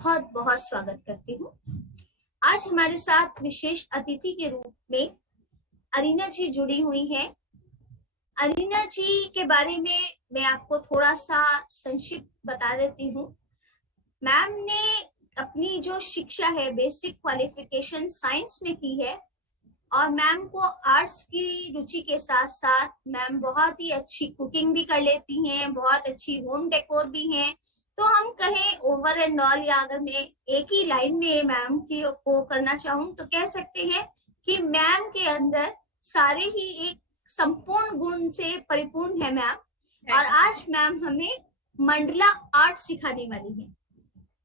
बहुत बहुत स्वागत करती हूँ। आज हमारे साथ विशेष अतिथि के रूप में अरीना जी जुड़ी हुई हैं। अरीना जी के बारे में मैं आपको थोड़ा सा संक्षिप्त बता देती हूँ। मैम ने अपनी जो शिक्षा है बेसिक क्वालिफिकेशन साइंस में की है और मैम को आर्ट्स की रुचि के साथ साथ मैम बहुत ही अच्छी कुकिंग भी कर लेती हैं, बहुत अच्छी होम डेकोर भी हैं। तो हम कहें ओवर एंड ऑल, या अगर मैं एक ही लाइन में मैम की को करना चाहूँ तो कह सकते हैं कि मैम के अंदर सारे ही एक संपूर्ण गुण से परिपूर्ण है मैम। और आज मैम हमें मंडला आर्ट सिखाने वाली है।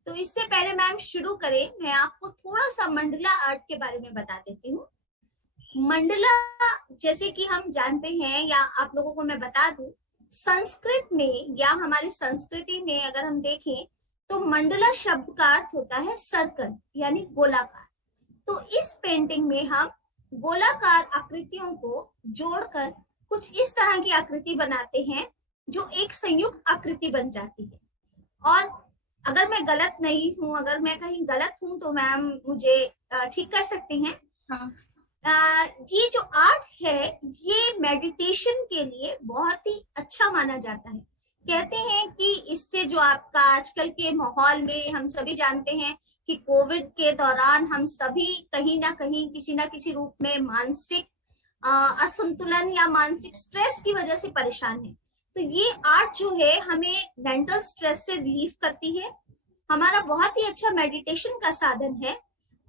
तो इससे पहले मैम शुरू करें, मैं आपको थोड़ा सा मंडला आर्ट के बारे में बता देती हूँ। मंडला, जैसे कि हम जानते हैं या आप लोगों को मैं बता दूं, संस्कृत में या हमारी संस्कृति में अगर हम देखें तो मंडला शब्द का अर्थ होता है सर्कल यानी गोलाकार। तो इस पेंटिंग में हम गोलाकार आकृतियों को जोड़कर कुछ इस तरह की आकृति बनाते हैं जो एक संयुक्त आकृति बन जाती है। और अगर मैं गलत नहीं हूं, अगर मैं कहीं गलत हूं तो मैम मुझे ठीक कर सकते हैं। हाँ। ये जो आर्ट है ये मेडिटेशन के लिए बहुत ही अच्छा माना जाता है। कहते हैं कि इससे जो आपका आजकल के माहौल में हम सभी जानते हैं कि कोविड के दौरान हम सभी कहीं ना कहीं किसी ना किसी रूप में मानसिक असंतुलन या मानसिक स्ट्रेस की वजह से परेशान है। तो ये आर्ट जो है हमें मेंटल स्ट्रेस से रिलीफ करती है, हमारा बहुत ही अच्छा मेडिटेशन का साधन है।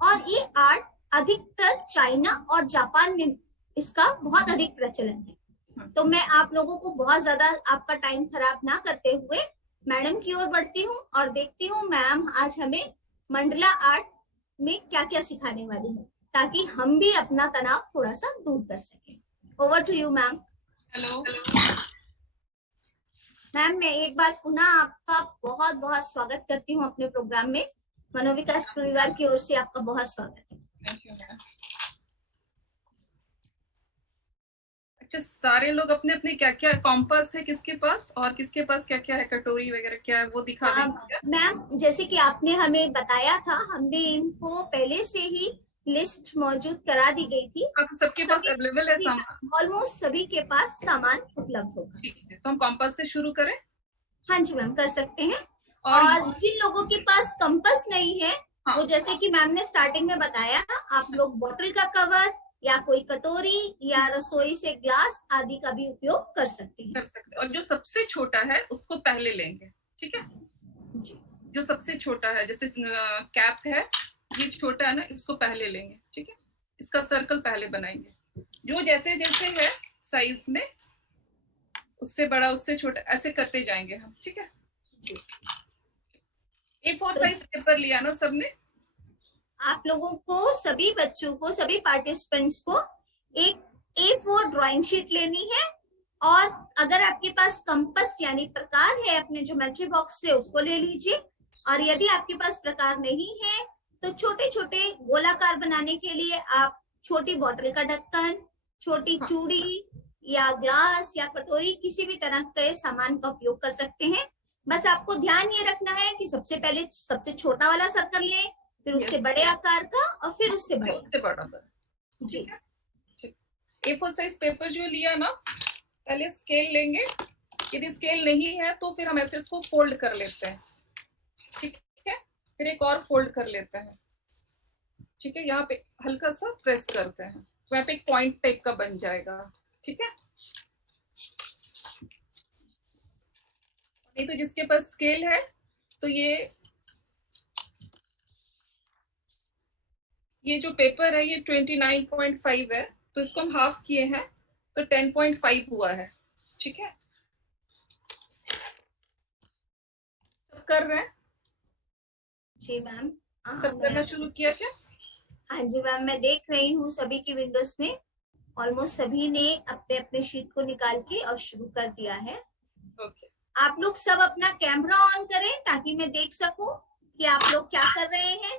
और ये आर्ट अधिकतर चाइना और जापान में इसका बहुत अधिक प्रचलन है। तो मैं आप लोगों को बहुत ज्यादा आपका टाइम खराब ना करते हुए मैडम की ओर बढ़ती हूँ और देखती हूँ मैम आज हमें मंडला आर्ट में क्या क्या सिखाने वाली है, ताकि हम भी अपना तनाव थोड़ा सा दूर कर सके। Over to you ma'am. Hello ma'am, मैं एक बार पुनः आपका बहुत बहुत स्वागत करती हूँ अपने प्रोग्राम में। मनोविकास परिवार की ओर से आपका बहुत स्वागत है। अच्छा, सारे लोग अपने अपने क्या क्या कॉम्पास है किसके पास और किसके पास क्या क्या है, कटोरी वगैरह क्या है वो दिखा देंगे मैम। जैसे कि आपने हमें बताया था, हमने इनको पहले से ही लिस्ट मौजूद करा दी गई थी। तो सबके पास अवेलेबल है सामान? ऑलमोस्ट सभी के पास सामान उपलब्ध होगा। ठीक है, तो हम कॉम्पास से शुरू करें? हाँ जी मैम, कर सकते हैं। और जिन लोगों के पास कंपास नहीं है, हाँ, वो जैसे कि मैम ने स्टार्टिंग में बताया, आप लोग बोतल का कवर या कोई कटोरी या रसोई से ग्लास आदि का भी उपयोग कर सकते हैं। और जो सबसे छोटा है उसको पहले लेंगे, ठीक है? जो सबसे छोटा है, जैसे कैप है, ये छोटा है ना, इसको पहले लेंगे, ठीक है? इसका सर्कल पहले बनाएंगे। जो जैसे जैसे है साइज में, उससे बड़ा उससे छोटा ऐसे करते जाएंगे हम, ठीक है? A4 साइज पेपर लिया ना सबने? आप लोगों को, सभी बच्चों को, सभी पार्टिसिपेंट्स को एक A4 ड्राइंग शीट लेनी है। और अगर आपके पास कंपास यानी प्रकार है अपने ज्योमेट्री बॉक्स से, उसको ले लीजिए। और यदि आपके पास प्रकार नहीं है तो छोटे छोटे गोलाकार बनाने के लिए आप छोटी बोतल का ढक्कन, छोटी चूड़ी या ग्लास या कटोरी, किसी भी तरह के सामान का उपयोग कर सकते हैं। बस आपको ध्यान ये रखना है कि सबसे पहले सबसे छोटा वाला सर्कल लें, फिर उससे बड़े आकार का और फिर उससे बड़ा। जी, A4 साइज पेपर जो लिया ना, पहले स्केल लेंगे। यदि स्केल नहीं है तो फिर हम ऐसे इसको फोल्ड कर लेते हैं, ठीक है? फिर एक और फोल्ड कर लेते हैं, ठीक है? यहाँ पे हल्का सा प्रेस करते हैं तो यहाँ पे एक पॉइंट टाइप का बन जाएगा, ठीक है? नहीं तो जिसके पास स्केल है तो ये जो पेपर है ये 29.5 है, तो इसको हम हाफ किए हैं तो 10.5 हुआ है, ठीक है? सब कर रहे हैं? जी मैम। सब करना शुरू किया क्या? हाँ जी मैम, मैं देख रही हूँ सभी की विंडोज में ऑलमोस्ट सभी ने अपने अपने शीट को निकाल के और शुरू कर दिया है। ओके। आप लोग सब अपना कैमरा ऑन करें ताकि मैं देख सकूं कि आप लोग क्या कर रहे हैं।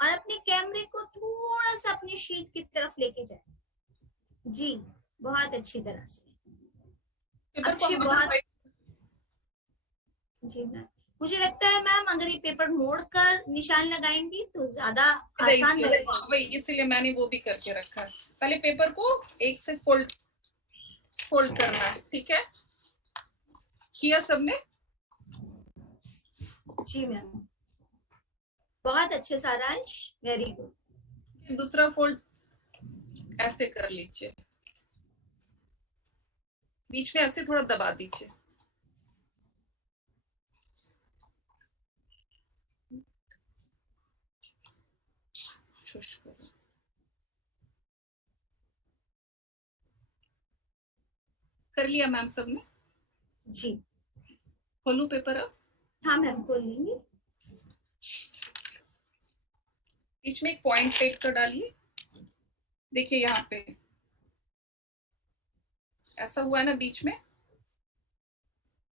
और अपने कैमरे को थोड़ा सा अपनी शीट की तरफ लेके जाए। जी, बहुत अच्छी तरह से। अक्षय, बहुत जी मैम, मुझे लगता है मैम अगर ये पेपर मोड़कर निशान लगाएंगी तो ज्यादा आसान रहेगा। वही इसीलिए मैंने वो भी करके रखा है। पहले पेपर को एक से फोल्ड करना है, ठीक है? किया सबने? जी मैम, बहुत अच्छे सारांश, वेरी गुड। दूसरा फोल्ड ऐसे कर लीजिए, बीच में ऐसे थोड़ा दबा दीजिए। कर लिया मैम सबने? जी खोलूं पेपर अब? हाँ मैम, खोल लेंगे। बीच में एक पॉइंट टेक कर डालिए, देखिए यहाँ पे ऐसा हुआ है ना बीच में?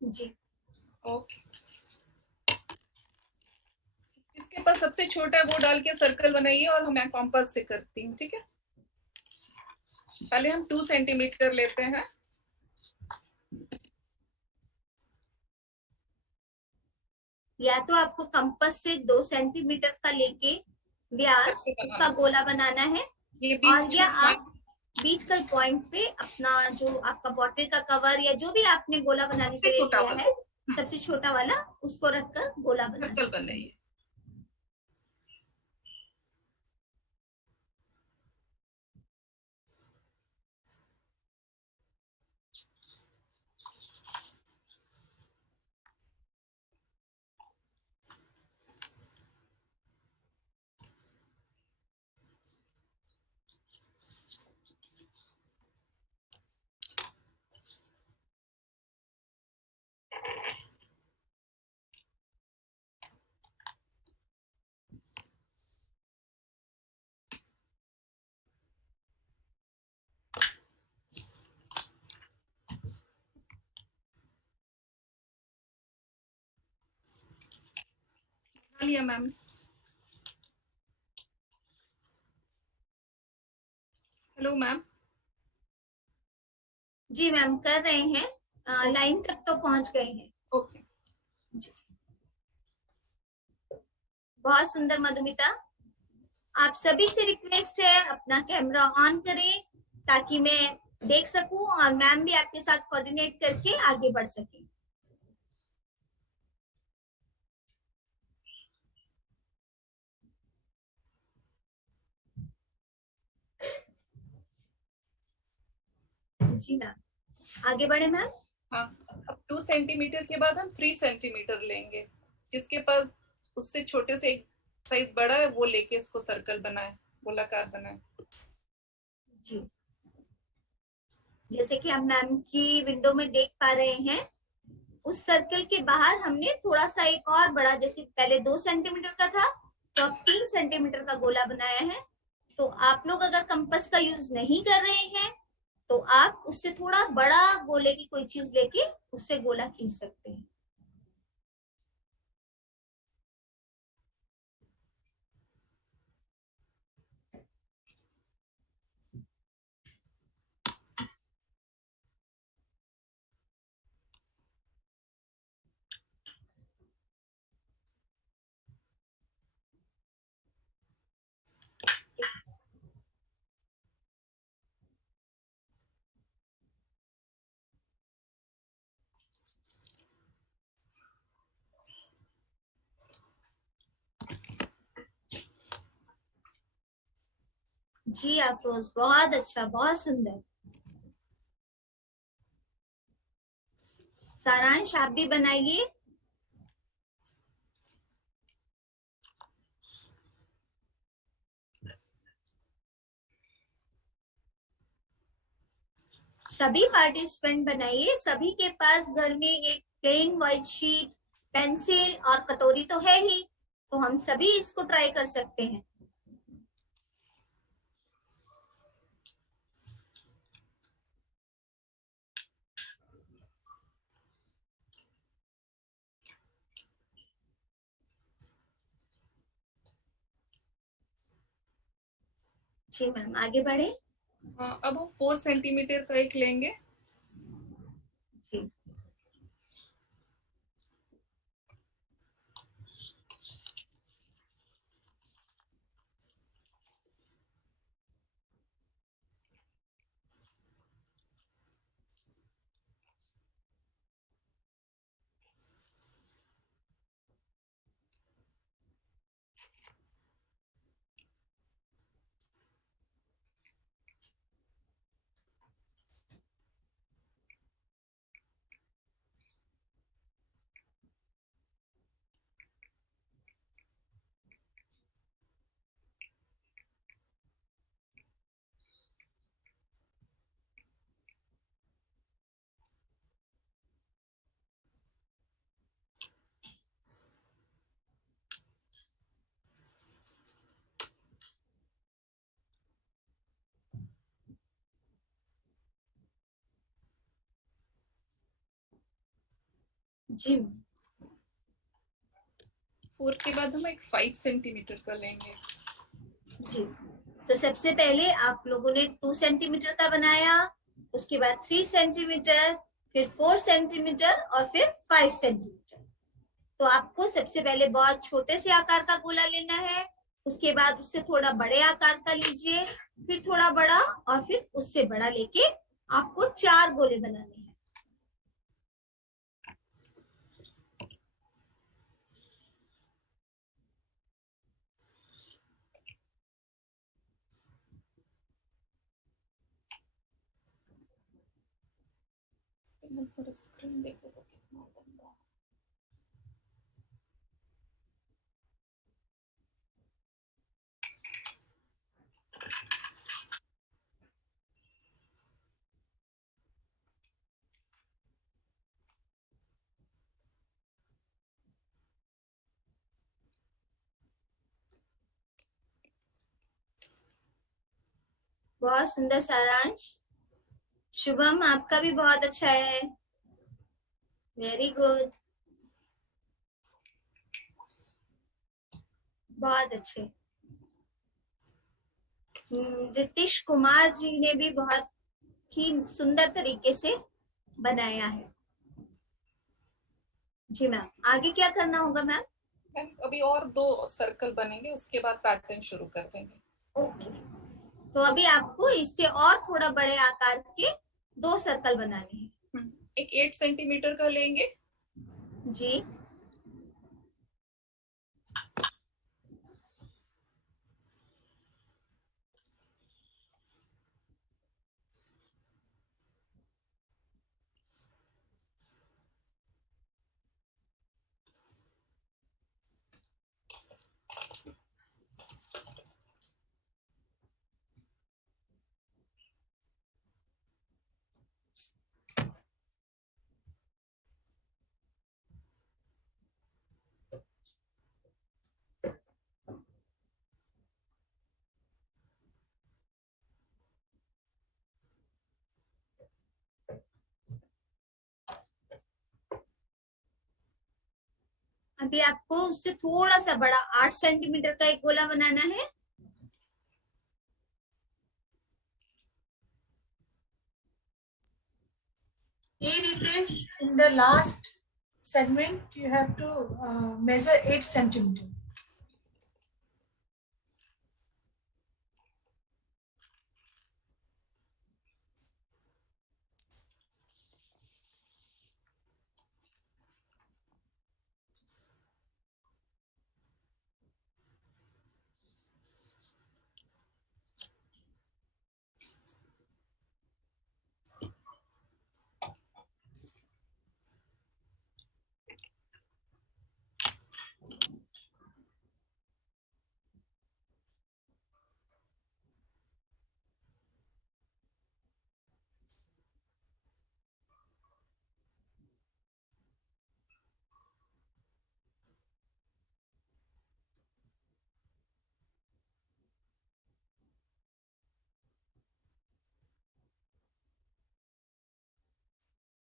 जी ओके, जिसके पास सबसे छोटा है वो डाल के सर्कल बनाइए और मैं कॉम्पास से करती हूँ, ठीक है? पहले हम 2 सेंटीमीटर लेते हैं। या तो आपको कंपास से 2 सेंटीमीटर का लेके व्यास उसका गोला बनाना है, ये और या आप बीच का पॉइंट पे अपना जो आपका बॉटल का कवर या जो भी आपने गोला बनाने के लिए लिया है सबसे छोटा वाला उसको रखकर गोला बना सकते हैं। लिया मैम? Hello ma'am? जी मैम, कर रहे हैं, लाइन तक तो पहुंच गए हैं। ओके जी, बहुत सुंदर मधुमिता। आप सभी से रिक्वेस्ट है अपना कैमरा ऑन करें ताकि मैं देख सकूं और मैम भी आपके साथ कोऑर्डिनेट करके आगे बढ़ सके। जी मैम, आगे बढ़े मैम। हाँ, अब 2 सेंटीमीटर के बाद हम 3 सेंटीमीटर लेंगे। जिसके पास उससे छोटे से एक साइज बड़ा है वो लेके इसको सर्कल बनाए, गोलाकार बनाए। जी, जैसे कि आप मैम की विंडो में देख पा रहे हैं, उस सर्कल के बाहर हमने थोड़ा सा एक और बड़ा, जैसे पहले 2 सेंटीमीटर का था तो अब 3 सेंटीमीटर का गोला बनाया है। तो आप लोग अगर कंपास का यूज नहीं कर रहे हैं तो आप उससे थोड़ा बड़ा गोले की कोई चीज लेके उससे गोला खींच सकते हैं। जी अफरोज, बहुत अच्छा, बहुत सुंदर। सारांश आप भी बनाइए। सभी पार्टिसिपेंट बनाइए। सभी के पास घर में एक प्लेन व्हाइट शीट, पेंसिल और कटोरी तो है ही, तो हम सभी इसको ट्राई कर सकते हैं। जी मैम, आगे बढ़े। हाँ, अब हम 4 सेंटीमीटर का एक लेंगे। जी जी 4 के बाद हम एक 5 सेंटीमीटर का लेंगे। जी। तो सबसे पहले आप लोगों ने 2 सेंटीमीटर का बनाया, उसके बाद 3 सेंटीमीटर, फिर 4 सेंटीमीटर और फिर 5 सेंटीमीटर। तो आपको सबसे पहले बहुत छोटे से आकार का गोला लेना है, उसके बाद उससे थोड़ा बड़े आकार का लीजिए, फिर थोड़ा बड़ा और फिर उससे बड़ा लेके आपको 4 गोले बनाने हैं। थोड़ा स्क्रीन देखो तो कितना गंदा। बहुत सुंदर सारांश। शुभम आपका भी बहुत अच्छा है, वेरी गुड, बहुत अच्छे। रितिश कुमार जी ने भी बहुत ही सुंदर तरीके से बनाया है। जी मैम, आगे क्या करना होगा मैम? मैम अभी और 2 सर्कल बनेंगे, उसके बाद पैटर्न शुरू कर देंगे। ओके, तो अभी आपको इससे और थोड़ा बड़े आकार के 2 सर्कल बनाने हैं। एक 8 सेंटीमीटर का लेंगे। जी अभी आपको उससे थोड़ा सा बड़ा 8 सेंटीमीटर का एक गोला बनाना है। Here it is in the last segment, you have to measure 8 centimeter.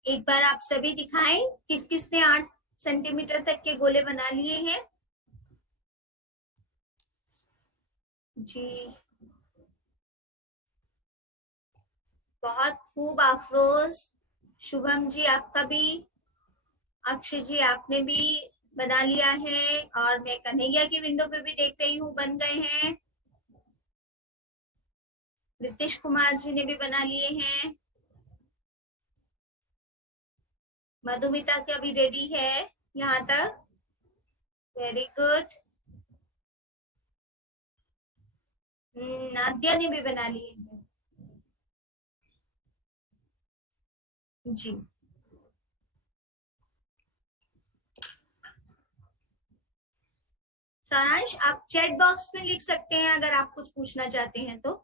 एक बार आप सभी दिखाएं किस किसने 8 सेंटीमीटर तक के गोले बना लिए हैं। जी बहुत खूब अफरोज। शुभम जी आपका भी, अक्षय जी आपने भी बना लिया है, और मैं कन्हैया की विंडो पे भी देख रही हूँ बन गए हैं। रितिश कुमार जी ने भी बना लिए हैं। मधुमिता का भी रेडी है यहाँ तक, वेरी गुड। नादिया ने भी बना लिए हैं। जी सारांश, आप चैट बॉक्स में लिख सकते हैं अगर आप कुछ पूछना चाहते हैं तो।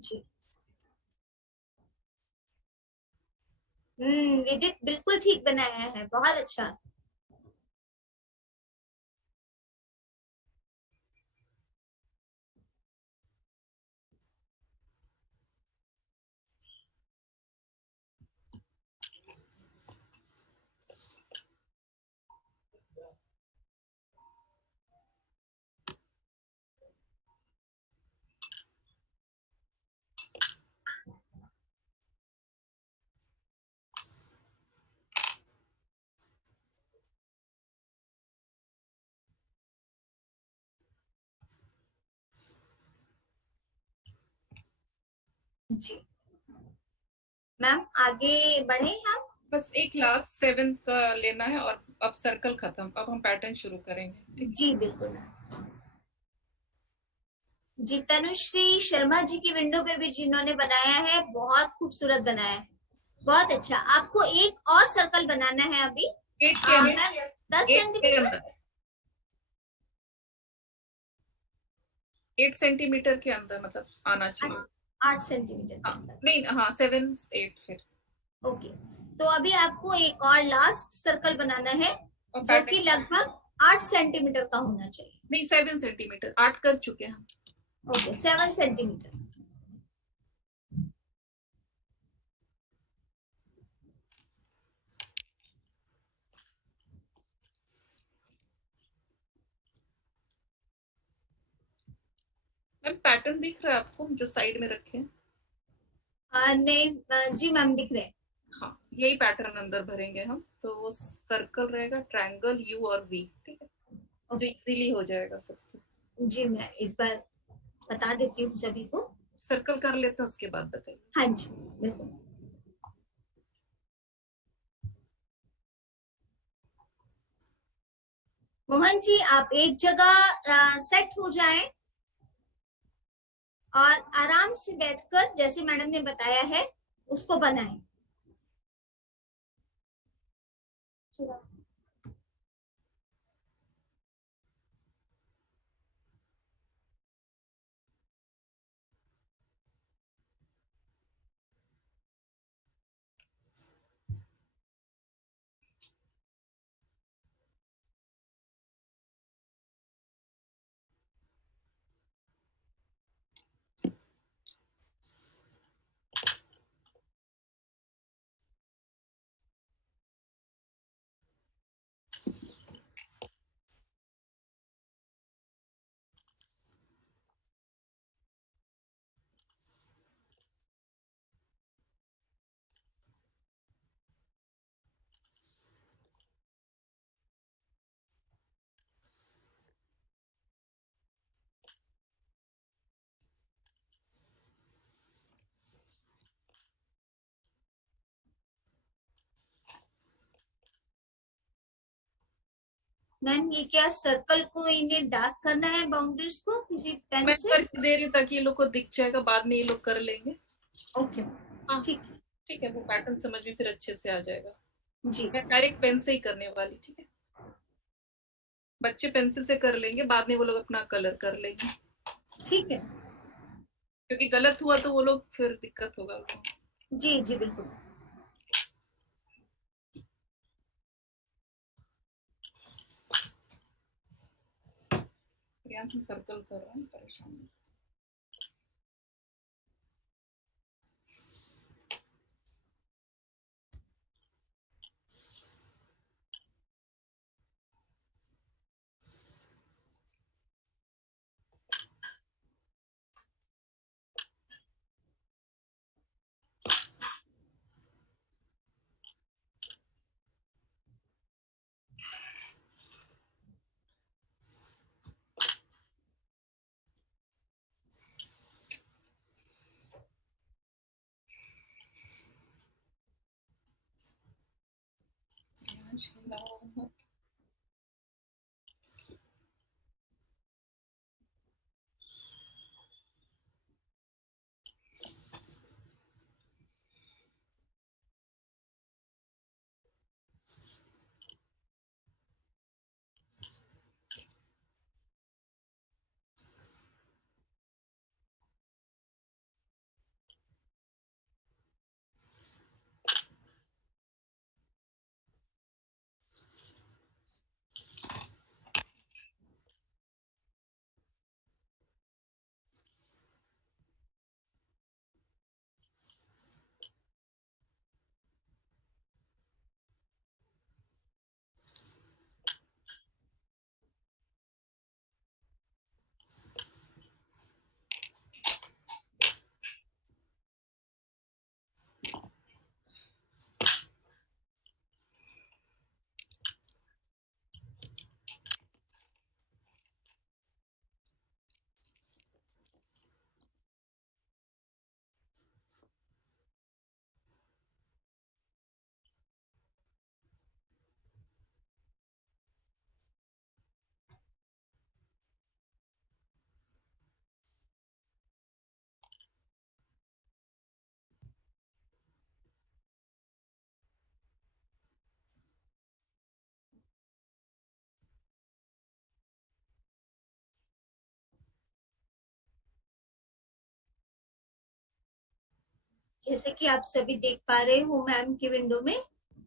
जी। विदित बिल्कुल ठीक बनाया है, बहुत अच्छा। जी मैम, आगे बढ़े हम। बस एक लास्ट 7 का लेना है और अब सर्कल खत्म, अब हम पैटर्न शुरू करेंगे। जी बिल्कुल मैम। जी, तनुश्री शर्मा जी की विंडो पे भी जिन्होंने बनाया है, बहुत खूबसूरत बनाया है, बहुत अच्छा। आपको एक और सर्कल बनाना है अभी। 8 के अंदर, मैम 10 8 के सेंटीमीटर। अंदर, 8 सेंटीमीटर के अंदर मतलब आना चाहिए। अच्छा, 8 सेंटीमीटर के हाँ अंदर। नहीं, हाँ 7 8 फिर। ओके, तो अभी आपको एक और लास्ट सर्कल बनाना है और जो कि पैटर्न लगभग 8 सेंटीमीटर का होना चाहिए। नहीं, 7 सेंटीमीटर, 8 कर चुके हैं हम। Okay, 7 centimetre. मैम पैटर्न दिख रहा है आपको जो साइड में रखे हैं? नहीं जी मैम, दिख रहे हैं। हाँ, यही पैटर्न अंदर भरेंगे हम, तो वो सर्कल रहेगा, ट्रायंगल, यू और वी, ठीक है, जो इजीली हो जाएगा सबसे। जी, मैं एक बार बता देती हूँ सभी को। सर्कल कर लेते हैं, उसके बाद बताइए। हाँ जी बिल्कुल। मोहन जी, आप एक जगह सेट हो जाएं और आराम से बैठकर जैसे मैडम ने बताया है उसको बनाएं। मैम, ये क्या सर्कल को इन्हें डार्क करना है, बाउंड्रीज को किसी पेन मैं से? करके दे रही हूँ ताकि ये लोग को दिख जाएगा, बाद में ये लोग कर लेंगे। ओके, हाँ ठीक है। ठीक है, वो पैटर्न समझ में फिर अच्छे से आ जाएगा। जी मैं डायरेक्ट पेन से ही करने वाली, ठीक है, बच्चे पेंसिल से कर लेंगे, बाद में वो लोग अपना कलर कर लेंगे, ठीक है। क्योंकि गलत हुआ तो वो लोग फिर दिक्कत होगा उनको। जी जी बिल्कुल। प्रियांश सर्कल कर रहा हूँ, परेशान नहीं। प्रियांश हिला रहा है। जैसे कि आप सभी देख पा रहे हो मैम की विंडो में,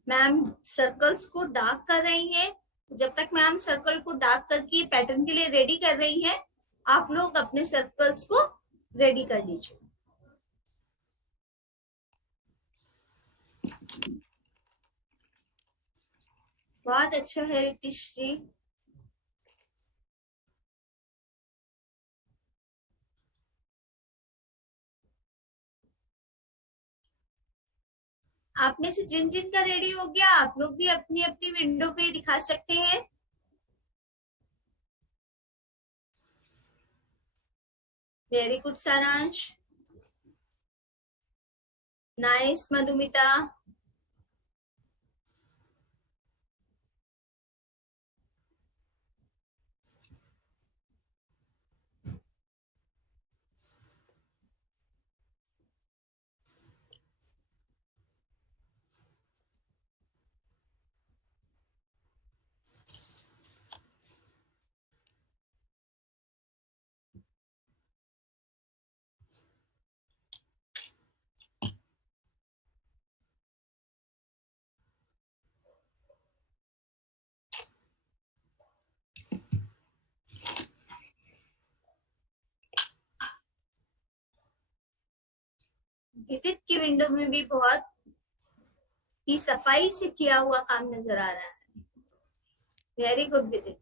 मैम सर्कल्स को डार्क कर रही है। जब तक मैम सर्कल को डार्क करके पैटर्न के लिए रेडी कर रही है, आप लोग अपने सर्कल्स को रेडी कर लीजिए। बहुत अच्छा है रितिश जी। आप में से जिन जिन का रेडी हो गया, आप लोग भी अपनी अपनी विंडो पे दिखा सकते हैं। वेरी गुड सारांश, नाइस मधुमिता। विदित की विंडो में भी बहुत ही सफाई से किया हुआ काम नजर आ रहा है। वेरी गुड विदित।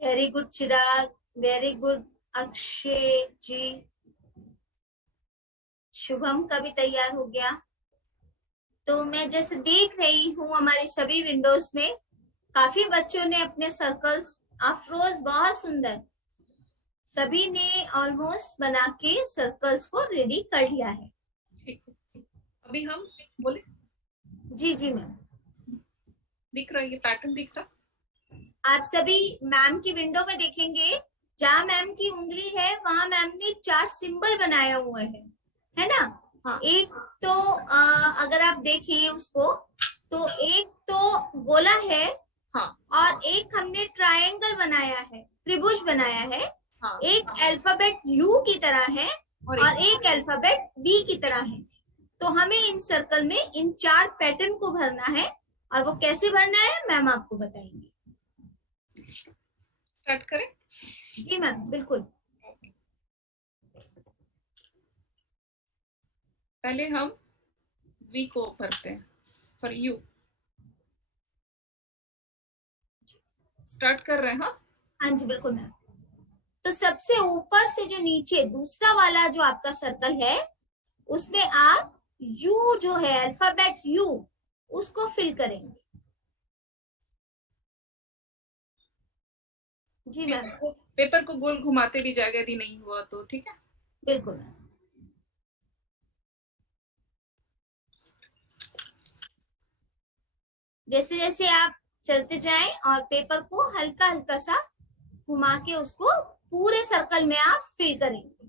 वेरी गुड चिराग, वेरी गुड अक्षय जी। शुभम का भी तैयार हो गया। तो मैं जैसे देख रही हूँ हमारी सभी विंडोज में काफी बच्चों ने अपने सर्कल्स, अफरोज बहुत सुंदर, सभी ने ऑलमोस्ट बना के सर्कल्स को रेडी कर लिया है। ठीक है, अभी हम बोले। जी जी मैम, दिख रहा है, ये पैटर्न दिख रहा। आप सभी मैम की विंडो में देखेंगे, जहाँ मैम की उंगली है वहां मैम ने 4 सिंबल बनाए हुए हैं, है ना। हाँ। एक तो अगर आप देखें उसको, तो एक तो गोला है। हाँ। और एक हमने ट्रायंगल बनाया है, त्रिभुज बनाया है। हाँ। एक अल्फाबेट यू की तरह है और एक अल्फाबेट बी की तरह है। तो हमें इन सर्कल में इन 4 पैटर्न को भरना है, और वो कैसे भरना है मैम आपको बताएंगे। स्टार्ट करें? जी मैम, बिल्कुल। पहले हम वी को भरते हैं, सॉरी यू। स्टार्ट कर रहे हैं? हाँ जी बिल्कुल मैम। तो सबसे ऊपर से जो नीचे दूसरा वाला जो आपका सर्कल है, उसमें आप यू जो है, अल्फाबेट यू, उसको फिल करेंगे। जी मैम, पेपर को गोल घुमाते भी जाएगा, यदि नहीं हुआ तो ठीक है। बिल्कुल मैम। जैसे जैसे आप चलते जाएं और पेपर को हल्का हल्का सा घुमा के उसको पूरे सर्कल में आप फिल करेंगे।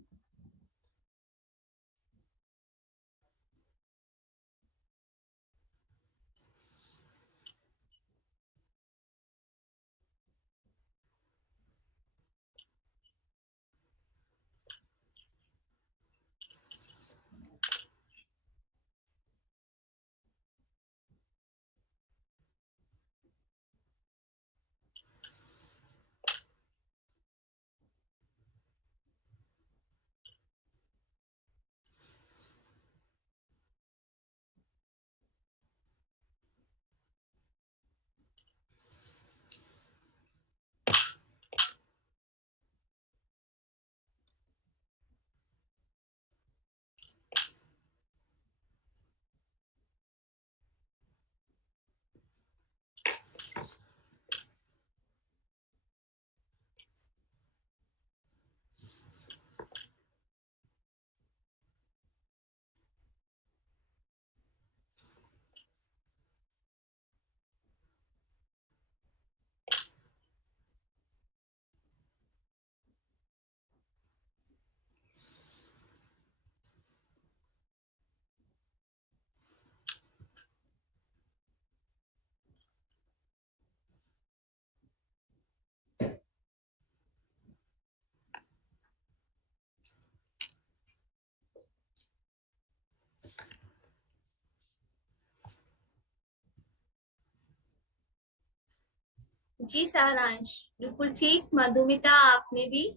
जी सारांश, बिल्कुल ठीक। मधुमिता, आपने भी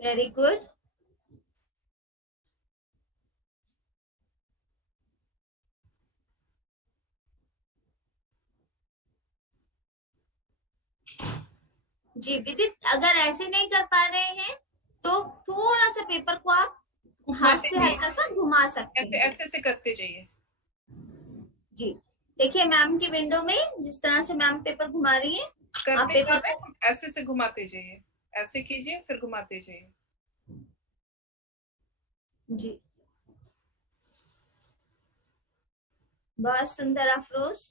वेरी गुड। जी विदित, अगर ऐसे नहीं कर पा रहे हैं तो थोड़ा सा पेपर को आप हाथ से हल्का सा घुमा सकते ऐसे हैं। ऐसे से करते जाइए। जी देखिए, मैम की विंडो में जिस तरह से मैम पेपर घुमा रही है, आप करते पेपर जाए, को ऐसे से घुमाते जाइए, ऐसे कीजिए फिर घुमाते जाइए। जी बहुत सुंदर अफरोज।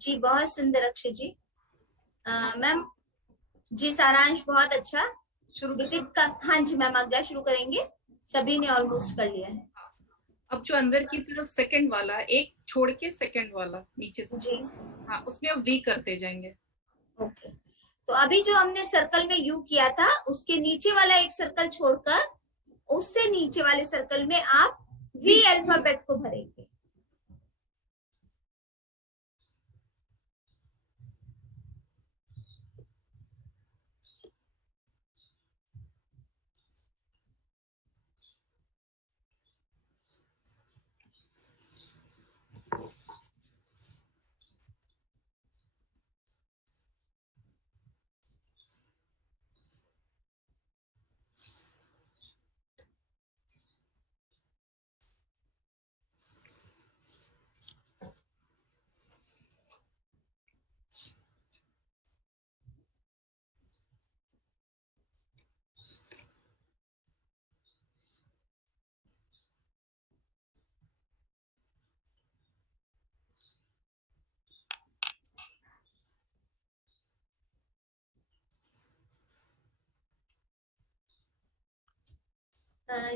जी बहुत सुंदर अक्षय जी। मैम जी सारांश बहुत अच्छा। शुरू विदित का हाँ जी मैम अगला शुरू करेंगे, सभी ने ऑलमोस्ट कर लिया है। अब जो अंदर की तरफ सेकंड वाला, एक छोड़ के सेकंड वाला नीचे से, जी हाँ उसमें अब वी करते जाएंगे। ओके, तो अभी जो हमने सर्कल में यू किया था उसके नीचे वाला एक सर्कल छोड़कर उससे नीचे वाले सर्कल में आप वी अल्फाबेट को भरेंगे।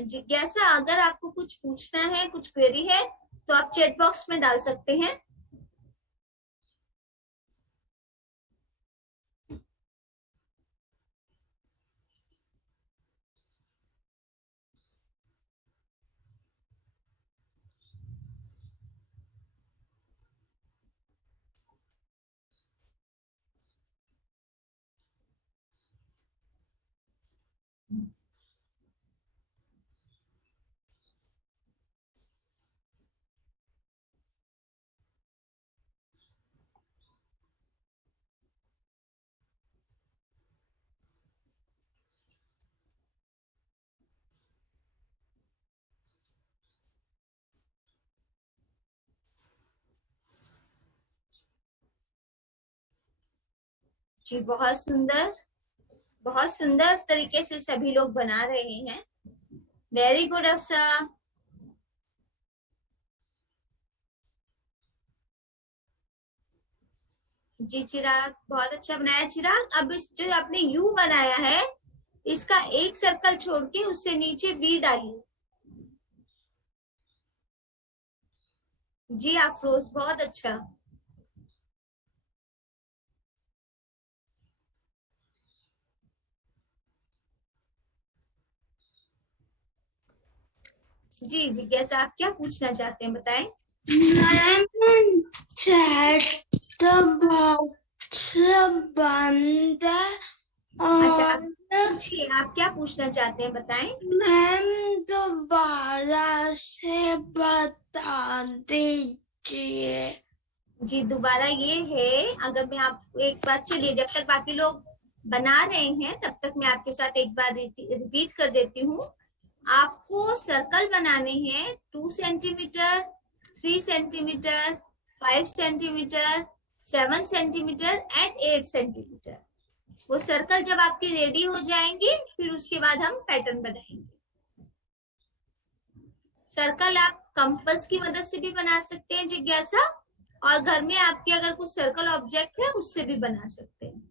जिज्ञासा, अगर आपको कुछ पूछना है, कुछ क्वेरी है तो आप चैट बॉक्स में डाल सकते हैं। जी बहुत सुंदर तरीके से सभी लोग बना रहे हैं। Very good अफसा। जी चिराग बहुत अच्छा बनाया चिराग। अब इस जो आपने यू बनाया है इसका एक सर्कल छोड़ के उससे नीचे वी डालिए। जी अफरोज बहुत अच्छा। जी जिज्ञासा आप क्या पूछना चाहते हैं बताएं। मैम चैट बॉक्स बंद है अच्छा आप और पूछिए, आप क्या पूछना चाहते हैं बताएं। मैम दोबारा से बता दीजिए। जी दोबारा ये है, अगर मैं आपको एक बार, चलिए जब तक बाकी लोग बना रहे हैं तब तक मैं आपके साथ एक बार रिपीट कर देती हूँ। आपको सर्कल बनाने हैं 2 centimetre, 3 centimetre, 5 centimetre, 7 centimetre and 8 centimetre. वो सर्कल जब आपके रेडी हो जाएंगे फिर उसके बाद हम पैटर्न बनाएंगे। सर्कल आप कंपास की मदद से भी बना सकते हैं जिज्ञासा, और घर में आपके अगर कुछ सर्कल ऑब्जेक्ट है उससे भी बना सकते हैं।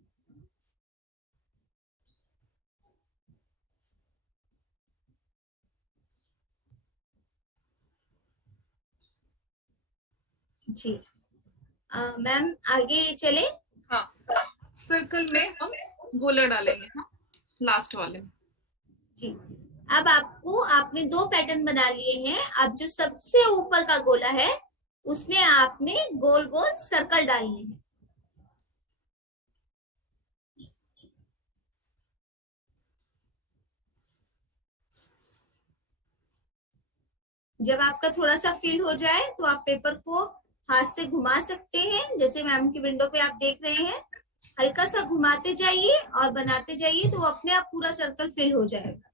जी मैम आगे चले। हाँ सर्कल में हम गोला डालेंगे, हाँ लास्ट वाले में। जी अब आपने 2 पैटर्न बना लिए हैं। अब जो सबसे ऊपर का गोला है उसमें आपने गोल गोल सर्कल डालने हैं। जब आपका थोड़ा सा फिल हो जाए तो आप पेपर को हाथ से घुमा सकते हैं, जैसे मैम की विंडो पे आप देख रहे हैं। हल्का सा घुमाते जाइए और बनाते जाइए तो अपने आप पूरा सर्कल फिल हो जाएगा।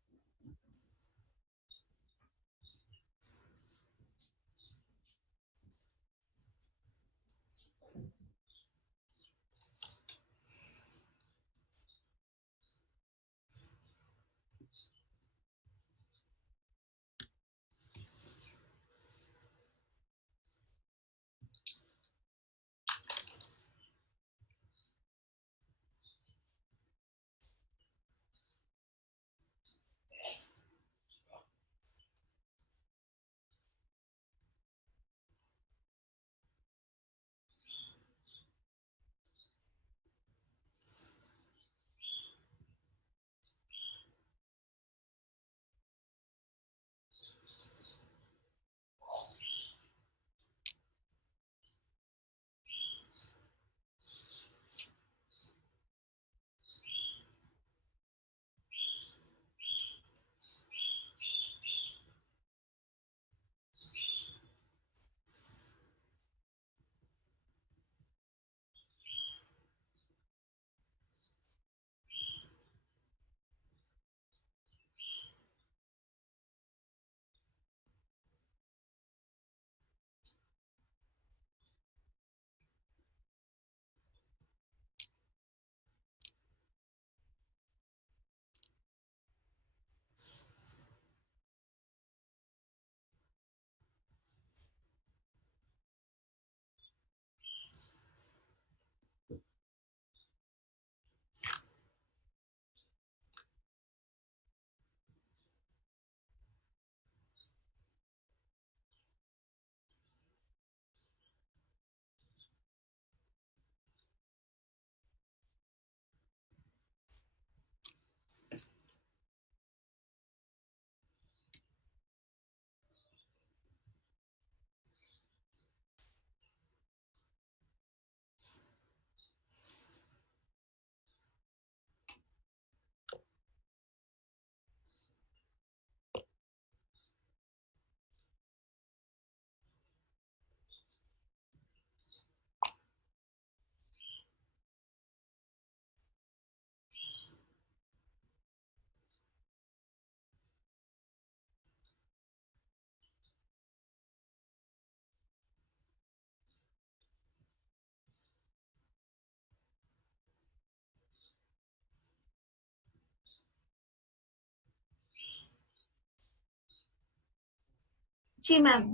जी मैम,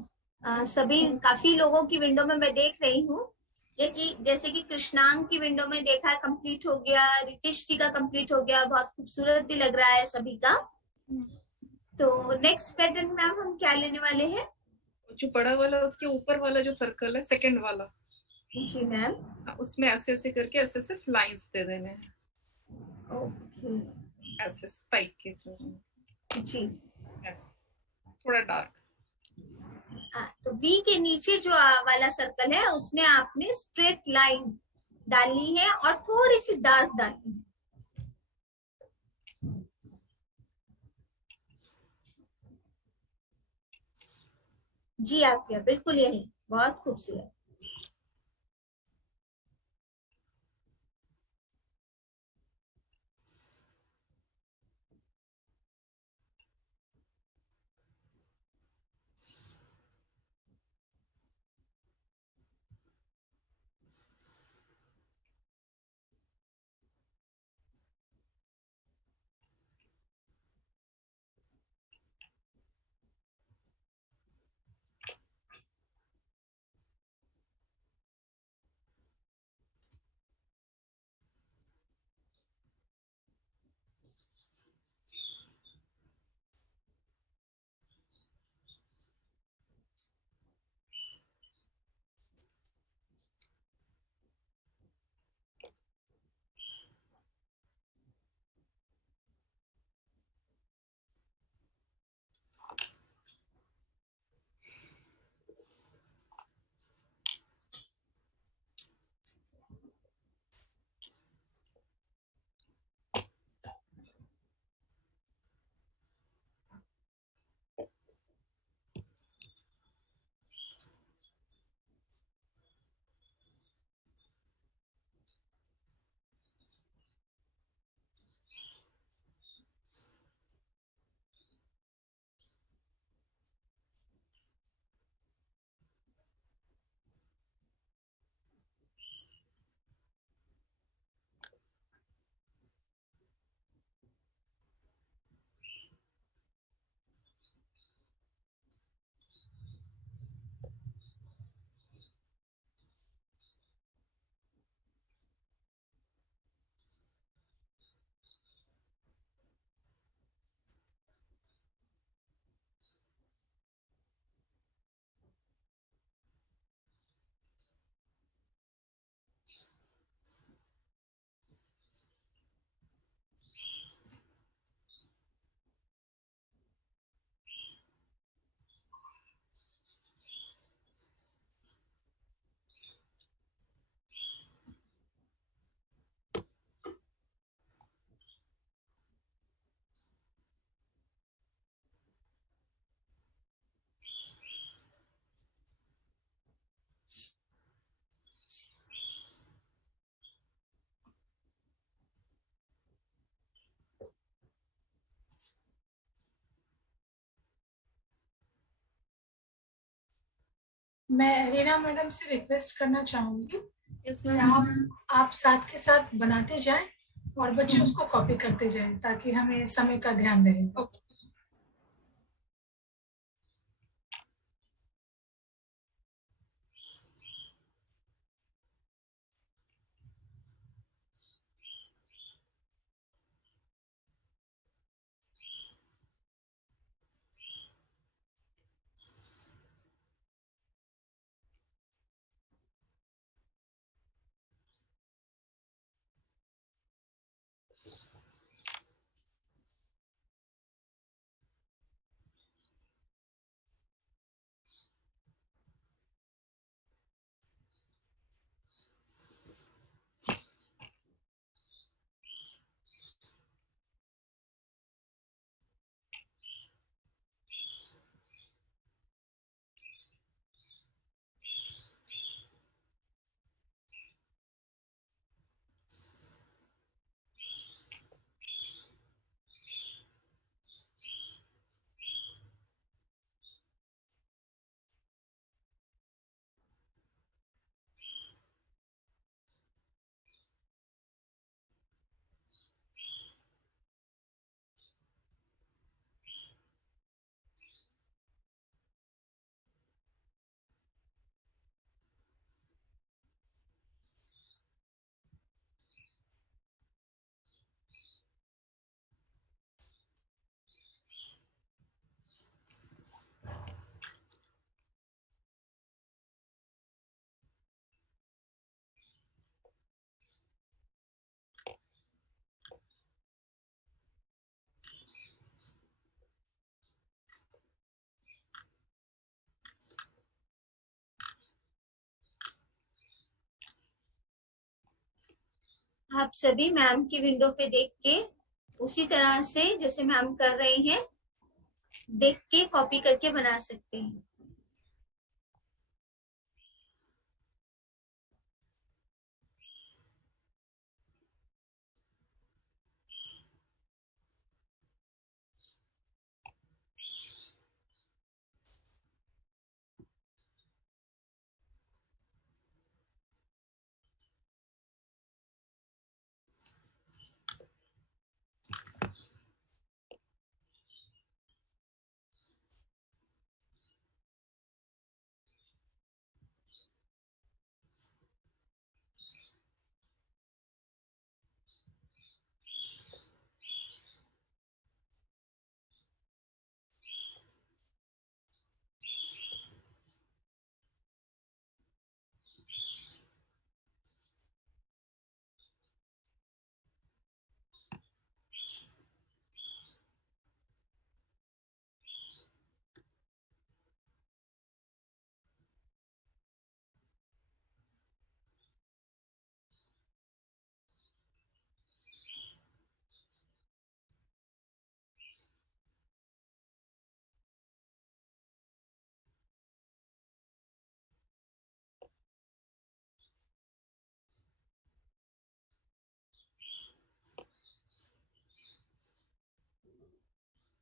सभी काफी लोगों की विंडो में मैं देख रही हूँ, जैसे कि कृष्णांग की विंडो में देखा है कंप्लीट हो गया, रितेश जी का कंप्लीट हो गया, बहुत खूबसूरत भी लग रहा है सभी का। तो नेक्स्ट पैटर्न मैम हम क्या लेने वाले हैं? जो बड़ा वाला उसके ऊपर वाला जो सर्कल है, सेकंड वाला, जी मैम। उसमें ऐसे ऐसे करके ऐसे ऐसे लाइंस दे देने हैं, ओके। ऐसे स्पाइक के जो जी। ऐसे थोड़ा डार्क। तो वी के नीचे जो वाला सर्कल है उसमें आपने स्ट्रेट लाइन डालनी है और थोड़ी सी डार्क डालनी है। जी आप बिल्कुल यही, बहुत खूबसूरत। मैं रीना मैडम से रिक्वेस्ट करना चाहूंगी यस कि मैम। आप साथ के साथ बनाते जाएं और बच्चे उसको कॉपी करते जाएं ताकि हमें समय का ध्यान रहे। ओके। आप सभी मैम की विंडो पे देख के उसी तरह से जैसे मैम कर रही हैं देख के कॉपी करके बना सकते हैं।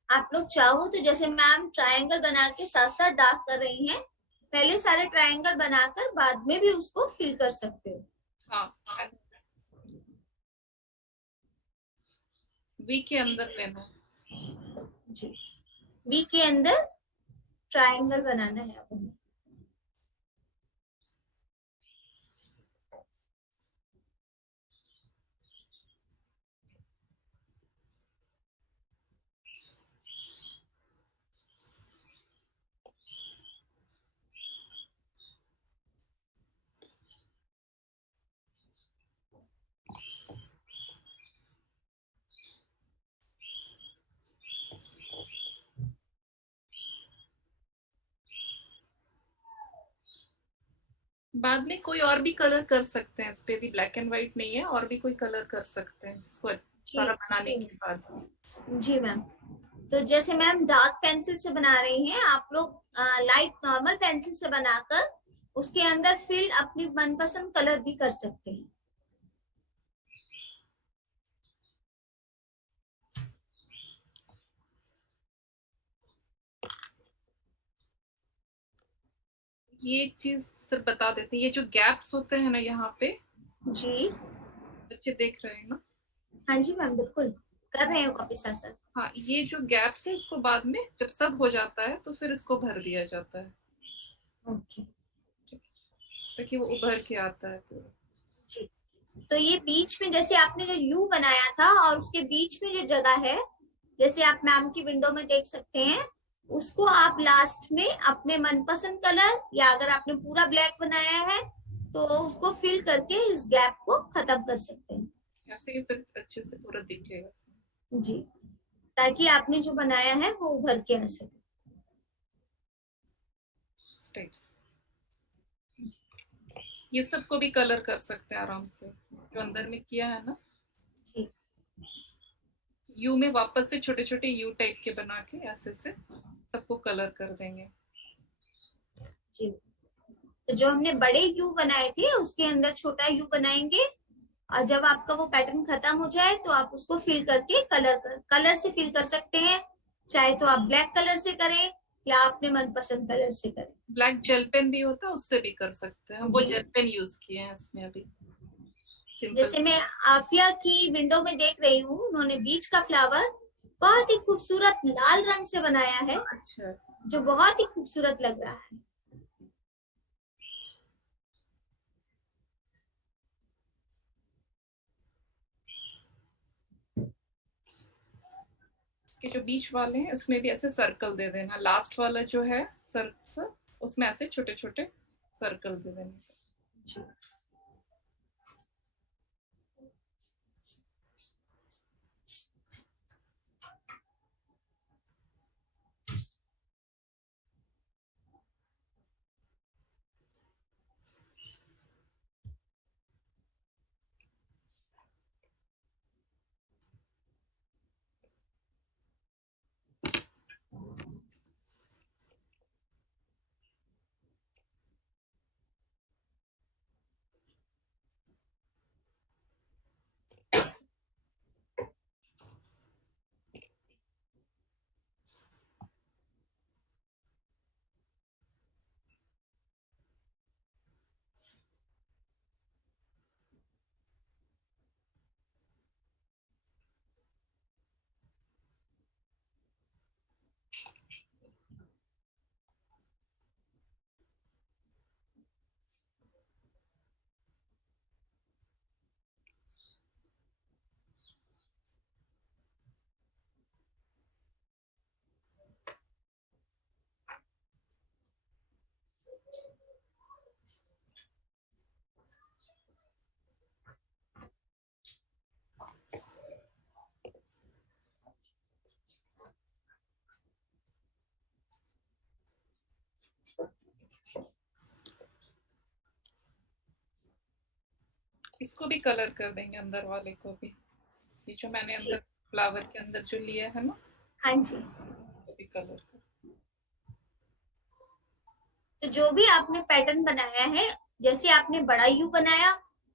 आप लोग चाहो तो जैसे मैम ट्रायंगल बना के साथ साथ डार्क कर रही हैं, पहले सारे ट्रायंगल बनाकर बाद में भी उसको फिल कर सकते हो। हाँ, वी के अंदर लेना जी, वी के अंदर ट्रायंगल बनाना है अब हमें। बाद में कोई और भी कलर कर सकते हैं, इस पे भी ब्लैक एंड व्हाइट नहीं है, और भी कोई कलर कर सकते हैं इसको सारा बनाने के बाद। जी मैम, तो जैसे मैम डार्क पेंसिल से बना रही हैं, आप लोग लाइट नॉर्मल पेंसिल से बनाकर उसके अंदर फिल अपनी मनपसंद कलर भी कर सकते हैं। ये चीज सिर्फ बता देते हैं, ये जो गैप्स होते हैं ना यहाँ पे, जी बच्चे देख रहे हैं ना? हाँ जी मैम, बिल्कुल कर रहे हो कॉपी साथ साथ। हाँ, ये जो गैप्स है इसको बाद में जब सब हो जाता है तो फिर इसको भर दिया जाता है, ओके ताकि वो उभर के आता है पूरा। जी, तो ये बीच में जैसे आपने जो यू बनाया था और उसके बीच में जो जगह है, जैसे आप मैम की विंडो में देख सकते हैं, उसको आप लास्ट में अपने मनपसंद कलर या अगर आपने पूरा ब्लैक बनाया है तो उसको फिल करके इस गैप को खत्म कर सकते हैं। ऐसे ही फिर अच्छे से पूरा दिखेगा जी, ताकि आपने जो बनाया है वो उभर के आ सके। स्टेप्स। ये सबको भी कलर कर सकते हैं आराम से, जो अंदर में किया है ना। जी यू में वापस से छोटे छोटे यू टाइप के बना के ऐसे से सबको कलर कर देंगे। जी, तो जो हमने बड़े यू बनाए थे उसके अंदर छोटा यू बनाएंगे, और जब आपका वो पैटर्न खत्म हो जाए तो आप उसको फिल करके कलर से फिल कर सकते हैं, चाहे तो आप ब्लैक कलर से करें या अपने मनपसंद कलर से करें। ब्लैक जेल पेन भी होता है, उससे भी कर सकते हैं, हम वो जी। जेल पेन यूज किए हैं इसमें अभी। जैसे मैं आफिया की विंडो में देख रही हूँ, उन्होंने बीच का फ्लावर बहुत ही खूबसूरत लाल रंग से बनाया है, अच्छा, जो बहुत ही खूबसूरत लग रहा है। इसके जो बीच वाले हैं उसमें भी ऐसे सर्कल दे देना, लास्ट वाला जो है सर्कल उसमें ऐसे छोटे छोटे सर्कल दे देना। इसको भी कलर कर देंगे, अंदर वाले को भी, ये जो मैंने जी। अंदर फ्लावर के अंदर जो लिया है ना, हाँ जी। वो भी कलर कर। तो जो भी आपने पैटर्न बनाया है, जैसे आपने बड़ा यू बनाया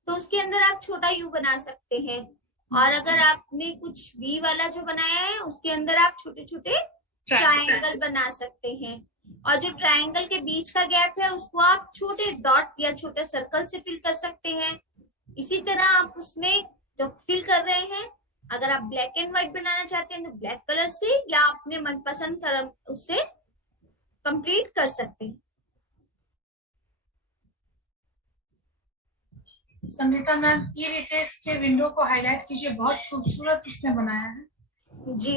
तो उसके अंदर आप छोटा यू बना सकते हैं, और अगर आपने कुछ वी वाला जो बनाया है उसके अंदर आप छोटे छोटे ट्रायंगल बना सकते हैं, और जो ट्रायंगल के बीच का गैप है उसको आप छोटे डॉट या छोटे सर्कल से फिल कर सकते हैं। इसी तरह आप उसमें जो फिल कर रहे हैं, अगर आप ब्लैक एंड व्हाइट बनाना चाहते हैं तो ब्लैक कलर से या अपने मनपसंद कलर उससे कंप्लीट कर सकते हैं। संगीता मैम, ये रितेश के विंडो को हाईलाइट कीजिए, बहुत खूबसूरत उसने बनाया है। जी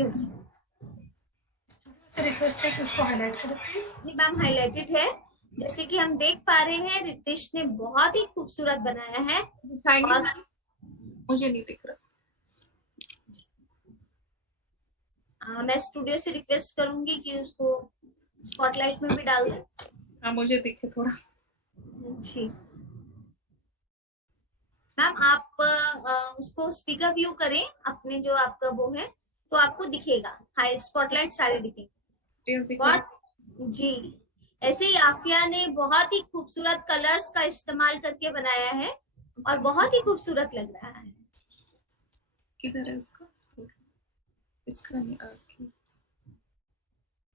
से रिक्वेस्ट है कि उसको हाईलाइट करें प्लीज। जी मैम, हाईलाइटेड है, जैसे कि हम देख पा रहे हैं रितेश ने बहुत ही खूबसूरत बनाया है। और मुझे नहीं दिख रहा। मैं स्टूडियो से रिक्वेस्ट करूंगी कि उसको स्पॉटलाइट में भी डाल दें। हाँ, मुझे दिखे थोड़ा। जी मैम, आप उसको स्पीकर व्यू करें अपने जो आपका वो है, तो आपको दिखेगा, हाई स्पॉटलाइट सारे दिखेंगे। बहुत जी, ऐसे ही आफिया ने बहुत ही खूबसूरत कलर्स का इस्तेमाल करके बनाया है और बहुत ही खूबसूरत लग रहा है। किधर है उसका? इसका नहीं, आपकी।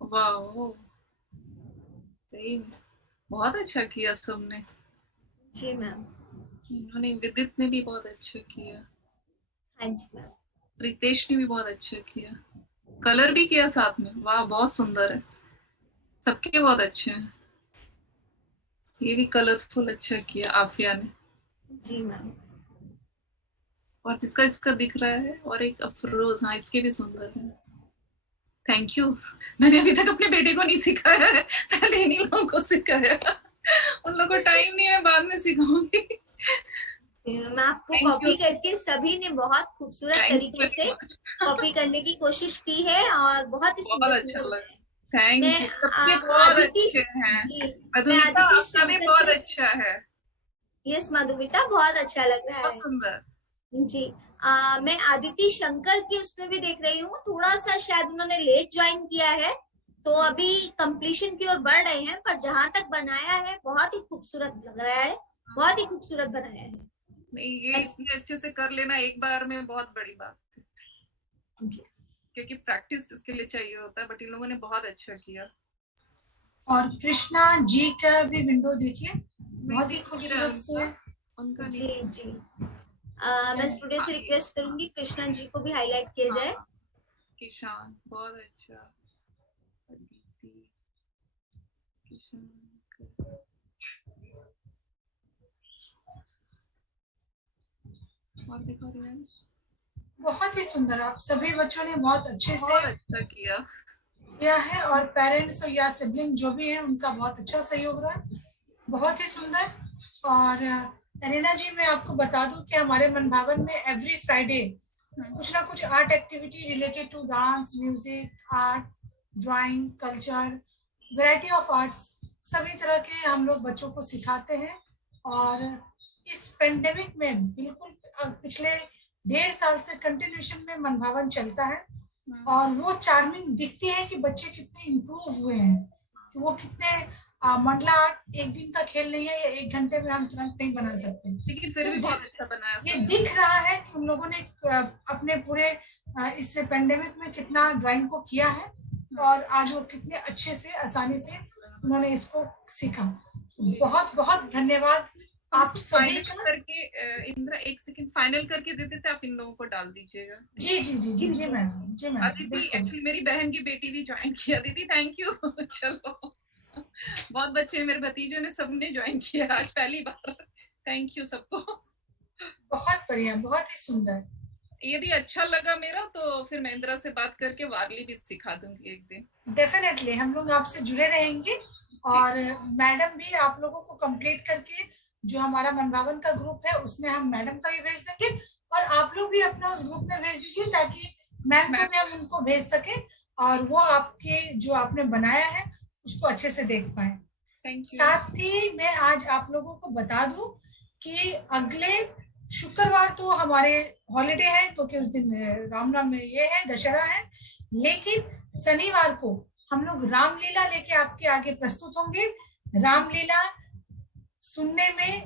वाह, सही में बहुत अच्छा किया सबने। जी मैम। इन्होंने, विदित ने भी बहुत अच्छा किया। हाँ जी मैम। रितेश ने भी बहुत अच्छा किया, कलर भी किया साथ में। वाह, बहुत सुंदर है, सबके बहुत अच्छे हैं। ये भी कलरफुल अच्छा किया आफिया ने। जी मैम। और जिसका इसका दिख रहा है, और एक अफरोज, हाँ इसके भी सुंदर है। Thank you. मैंने अभी तक अपने बेटे को नहीं सिखाया है, पहले इन्हीं लोगों को सिखाया। उन लोगों को टाइम नहीं है, बाद में सिखाऊंगी। मैं आपको कॉपी करके सभी ने बहुत खूबसूरत तरीके से कॉपी करने की कोशिश की है और बहुत ही सुंदर अच्छा सुंदर लगा। थैंक यू, सबके बहुत आदिति अच्छे हैं। जी, मधुमिता, आपका भी बहुत अच्छा है। यस मधुमिता, बहुत अच्छा लग रहा बहुत है। सुंदर। जी मैं आदिति शंकर की उसमें भी देख रही हूँ, थोड़ा सा शायद उन्होंने लेट ज्वाइन किया है तो अभी कंप्लीशन की ओर बढ़ रहे हैं, पर जहां तक बनाया है बहुत ही खूबसूरत लग रहा है, बहुत ही खूबसूरत बनाया है। नहीं, ये इतने अच्छे से कर लेना एक बार में बहुत बड़ी बात है, क्योंकि प्रैक्टिस इसके लिए चाहिए होता है, बट इन लोगों ने बहुत अच्छा किया। और कृष्णा जी का भी विंडो देखिए, बहुत ही खूबसूरत से है उनका। जी जी मैं स्टूडियो से रिक्वेस्ट करूंगी कृष्णा जी को भी हाईलाइट किया जाए। किशान बहुत अच्छा, अदिति, किशान, और देखो रियांश, बहुत ही सुंदर, आप सभी बच्चों ने बहुत अच्छे से अच्छा किया है, और पेरेंट्स या सिबलिंग जो भी है उनका बहुत अच्छा सहयोग रहा, बहुत ही सुंदर। और अरीना जी, मैं आपको बता दूं कि हमारे मनभावन में एवरी फ्राइडे कुछ ना कुछ art activity related to dance, music, art, drawing, culture, variety of arts, सभी तरह के हम लोग बच्चों को सिखाते हैं। और इस पेंडेमिक में बिल्कुल पिछले 1.5 साल से कंटिन्यूशन में मनभावन चलता है, और वो चार्मिंग दिखती है कि बच्चे कितने इम्प्रूव हुए हैं, कि वो कितने मंडला आर्ट एक दिन का खेल नहीं है, या 1 घंटे में हम तुरंत नहीं बना सकते, लेकिन फिर भी बहुत अच्छा बनाया। ये दिख रहा है कि उन लोगों ने अपने पूरे इस पेंडेमिक में कितना ड्राइंग को किया है, और आज वो कितने अच्छे से आसानी से उन्होंने इसको सीखा। बहुत बहुत धन्यवाद आप सभी का। करके इंद्रा, 1 सेकंड फाइनल करके देते थे, आप इन लोगों को डाल दीजिएगा। जी जी जी जी जी मैम, जी मैम। अदिति, एक्चुअली मेरी बहन की बेटी भी ज्वाइन किया। दीदी थैंक यू। चलो, बहुत बच्चे, मेरे भतीजों ने सबने ज्वाइन किया आज पहली बार। थैंक यू सबको। बहुत बढ़िया, बहुत ही सुंदर। यदि अच्छा लगा मेरा तो फिर मैं इंदिरा से बात करके वारली भी सिखा दूंगी एक दिन। डेफिनेटली हम लोग आपसे जुड़े रहेंगे, और मैडम भी आप लोगों को कंप्लीट करके जो हमारा मनभावन का ग्रुप है उसमें हम मैडम का भी भेज देंगे, और आप लोग भी अपना उस ग्रुप में भेज दीजिए ताकि मैम को भी हम उनको भेज सके, और वो आपके जो आपने बनाया है उसको अच्छे से देख पाए। साथ ही मैं आज आप लोगों को बता दूं कि अगले शुक्रवार तो हमारे हॉलीडे है, तो कि उस दिन रामनवमी में ये है, दशहरा है। लेकिन शनिवार को हम लोग रामलीला लेके आपके आगे प्रस्तुत होंगे। रामलीला सुनने में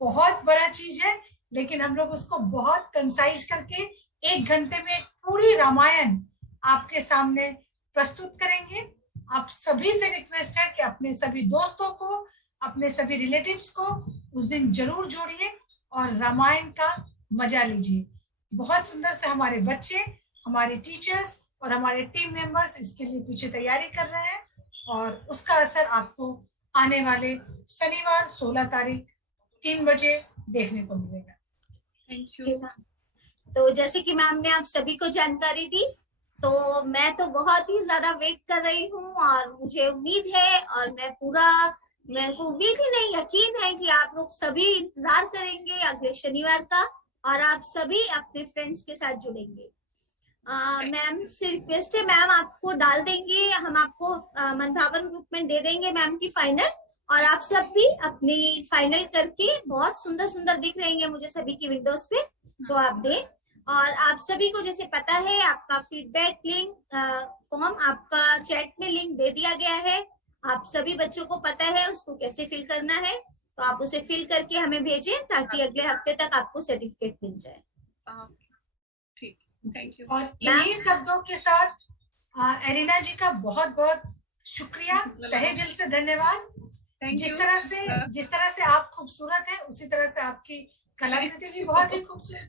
बहुत बड़ा चीज है, लेकिन हम लोग उसको बहुत कंसाइज करके 1 घंटे में पूरी रामायण आपके सामने प्रस्तुत करेंगे। आप सभी से रिक्वेस्ट है कि अपने सभी दोस्तों को, अपने सभी रिलेटिव्स को उस दिन जरूर जोड़िए और रामायण का मजा लीजिए। बहुत सुंदर से हमारे बच्चे, हमारे टीचर्स और हमारे टीम मेंबर्स इसके लिए पीछे तैयारी कर रहे हैं, और उसका असर आपको आने वाले शनिवार 16 तारीख 3 बजे देखने को मिलेगा। Thank you. तो जैसे कि मैम ने आप सभी को जानकारी दी, तो मैं तो बहुत ही ज्यादा वेट कर रही हूँ, और मुझे उम्मीद है, और मेरे को उम्मीद ही नहीं, यकीन है कि आप लोग सभी इंतजार करेंगे अगले शनिवार का, और आप सभी अपने फ्रेंड्स के साथ जुड़ेंगे। मैम से रिक्वेस्ट है, मैम आपको डाल देंगे, हम आपको मनभावन ग्रुप में दे देंगे मैम की फाइनल, और आप सब भी अपनी फाइनल करके, बहुत सुंदर सुंदर दिख रही है मुझे सभी की विंडोज पे, तो आप दें। और आप सभी को जैसे पता है, आपका फीडबैक लिंक फॉर्म आपका चैट में लिंक दे दिया गया है। आप सभी बच्चों को पता है उसको कैसे फिल करना है, तो आप उसे फिल करके हमें भेजें, ताकि अगले हफ्ते तक आपको सर्टिफिकेट मिल जाए। ठीक, थैंक यू। और इन्हीं शब्दों के साथ एरिना जी का बहुत बहुत शुक्रिया, तहे दिल से धन्यवाद। जिस तरह से आप खूबसूरत है, उसी तरह से आपकी कलाकृति भी बहुत ही खूबसूरत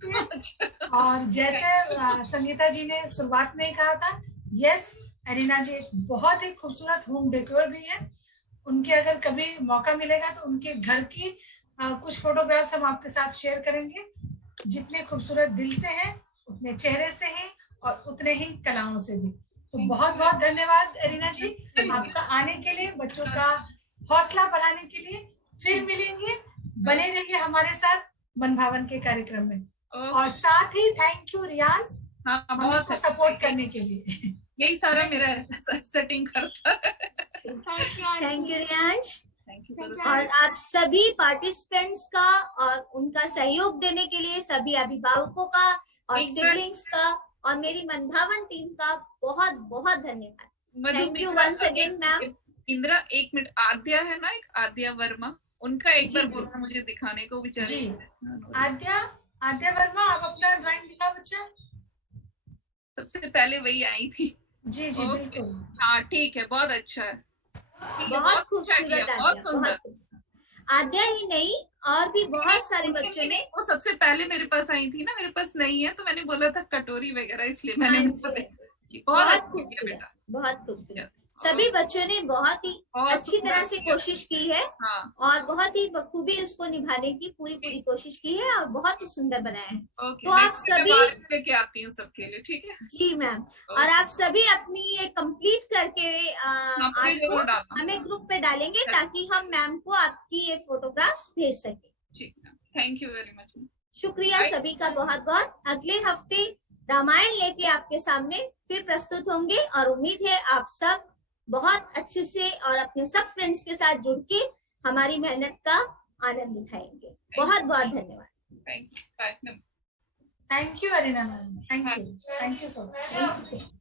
है। और जैसे संगीता जी ने शुरुआत में ही कहा था, यस, एरिना जी एक बहुत ही खूबसूरत होम डेकोर भी है। उनके अगर कभी मौका मिलेगा तो उनके घर की कुछ फोटोग्राफ्स हम आपके साथ शेयर करेंगे। जितने खूबसूरत दिल से हैं, उतने चेहरे से हैं, और उतने ही कलाओं से भी। तो बहुत बहुत धन्यवाद एरिना जी आपका आने के लिए, बच्चों का हौसला बढ़ाने के लिए। फिर मिलेंगे, बने रहिए हमारे साथ मनभावन के कार्यक्रम में। और साथ ही थैंक यू रियांश, बहुत सपोर्ट करने के लिए। यही सारा मेरा सेटिंग करता है। Thank you Riyansh. और आप सभी पार्टिसिपेंट्स का और उनका सहयोग देने के लिए सभी अभिभावकों का और सिबलिंग्स का और मेरी मनभावन टीम का बहुत बहुत धन्यवाद। Thank you once again ma'am. Indira, 1 minute, Aadya है ना, एक आद्या वर्मा, उनका एक बार बोलना मुझे दिखाने को, बेचारी। आद्या वर्मा, आप अपना ड्राइंग दिखाओ बच्चा। सबसे पहले वही आई थी। जी जी बिल्कुल। हाँ ठीक है, बहुत अच्छा है, बहुत खूबसूरत, बहुत सुंदर। आद्या ही नहीं, और भी बहुत सारे बच्चों ने। वो सबसे पहले मेरे पास आई थी ना, मेरे पास नहीं है, तो मैंने बोला था कटोरी वगैरह, इसलिए मैंने बहुत खूबसूरत, बहुत खूबसूरत। सभी बच्चों ने बहुत ही अच्छी तरह से कोशिश की है। हाँ। और बहुत ही बखूबी उसको निभाने की पूरी कोशिश की है, और बहुत ही सुंदर बनाया है। तो आप सभी लेके आती हूँ सबके लिए, ठीक है जी मैम। और आप सभी अपनी ये कंप्लीट करके हमें ग्रुप पे डालेंगे, ताकि हम मैम को आपकी ये फोटोग्राफ्स भेज सके। Thank you very much. शुक्रिया सभी का बहुत बहुत। अगले हफ्ते रामायण लेके आपके सामने फिर प्रस्तुत होंगे, और उम्मीद है आप सब बहुत अच्छे से और अपने सब फ्रेंड्स के साथ जुड़ के हमारी मेहनत का आनंद उठाएंगे। बहुत बहुत धन्यवाद। Thank you Aryna ma'am, thank you so much.